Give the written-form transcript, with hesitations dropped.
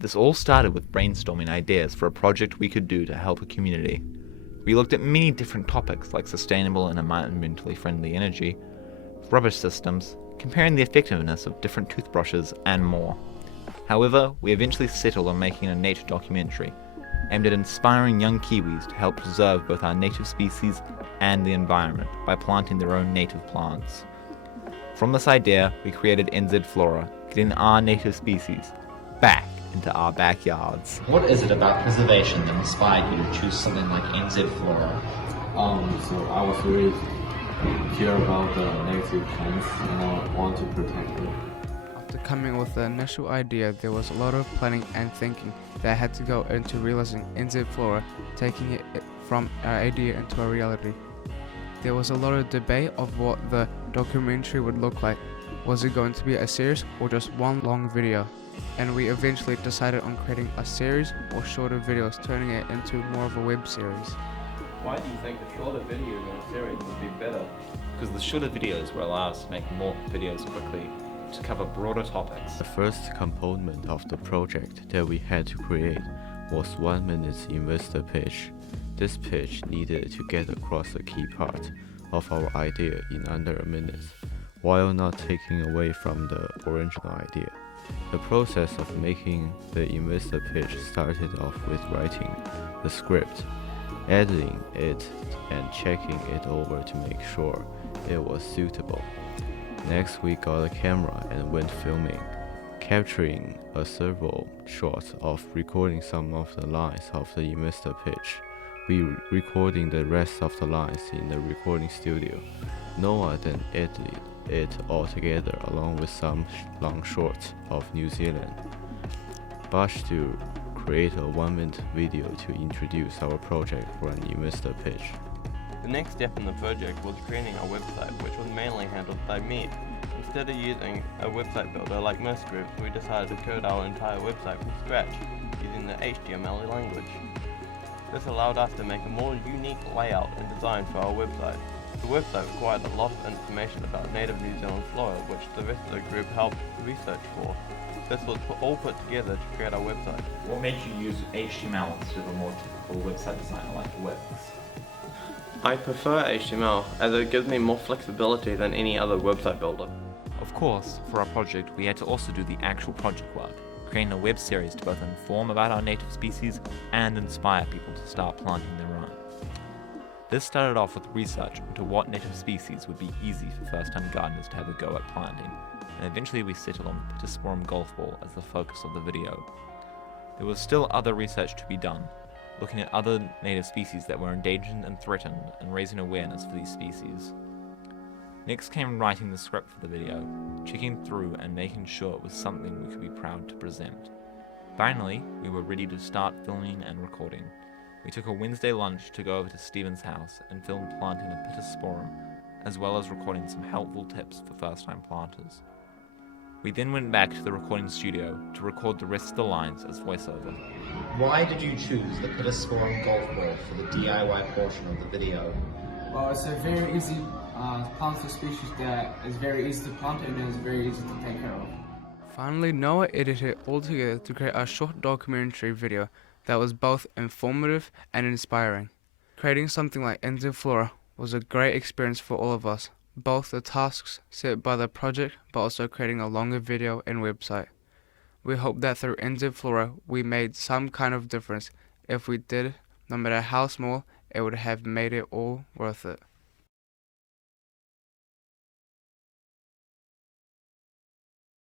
This all started with brainstorming ideas for a project we could do to help a community. We looked at many different topics like sustainable and environmentally friendly energy, rubbish systems, comparing the effectiveness of different toothbrushes, and more. However, we eventually settled on making a nature documentary aimed at inspiring young Kiwis to help preserve both our native species and the environment by planting their own native plants. From this idea, we created NZflora, getting our native species back into our backyards. What is it about preservation that inspired you to choose something like NZflora? So I was really care about the native plants and I want to protect it. After coming with the initial idea, there was a lot of planning and thinking that had to go into realizing NZflora, taking it from our idea into a reality. There was a lot of debate of what the documentary would look like. Was it going to be a series or just one long video? And we eventually decided on creating a series or shorter videos, turning it into more of a web series. Why do you think the shorter videos in a series would be better? Because the shorter videos will allow us to make more videos quickly to cover broader topics. The first component of the project that we had to create was 1 minute investor pitch. This pitch needed to get across a key part of our idea in under a minute, while not taking away from the original idea. The process of making the investor pitch started off with writing the script, editing it, and checking it over to make sure it was suitable. Next, we got a camera and went filming, capturing a several shots of recording some of the lines of the investor pitch. We recording the rest of the lines in the recording studio. Noah then edited it all together along with some long shorts of New Zealand. Bash to create a 1 minute video to introduce our project for an investor pitch. The next step in the project was creating a website, which was mainly handled by me. Instead of using a website builder like most groups, we decided to code our entire website from scratch using the HTML language. This allowed us to make a more unique layout and design for our website. The website required a lot of information about native New Zealand flora, which the rest of the group helped research for. This was all put together to create our website. What made you use HTML instead of a more typical website designer like Wix? I prefer HTML as it gives me more flexibility than any other website builder. Of course, for our project, we had to also do the actual project work, creating a web series to both inform about our native species and inspire people to start planting their own. This started off with research into what native species would be easy for first-time gardeners to have a go at planting, and eventually we settled on the Pittosporum golf ball as the focus of the video. There was still other research to be done, looking at other native species that were endangered and threatened and raising awareness for these species. Next came writing the script for the video, checking through and making sure it was something we could be proud to present. Finally, we were ready to start filming and recording. We took a Wednesday lunch to go over to Stephen's house and filmed planting a Pittosporum, as well as recording some helpful tips for first-time planters. We then went back to the recording studio to record the rest of the lines as voiceover. Why did you choose the Pittosporum golf ball for the DIY portion of the video? Well, it's a very easy planter species that is very easy to plant and is very easy to take care of. Finally, Noah edited it all together to create a short documentary video that was both informative and inspiring. Creating something like NZflora was a great experience for all of us, both the tasks set by the project but also creating a longer video and website. We hope that through NZflora we made some kind of difference. If we did, no matter how small, it would have made it all worth it.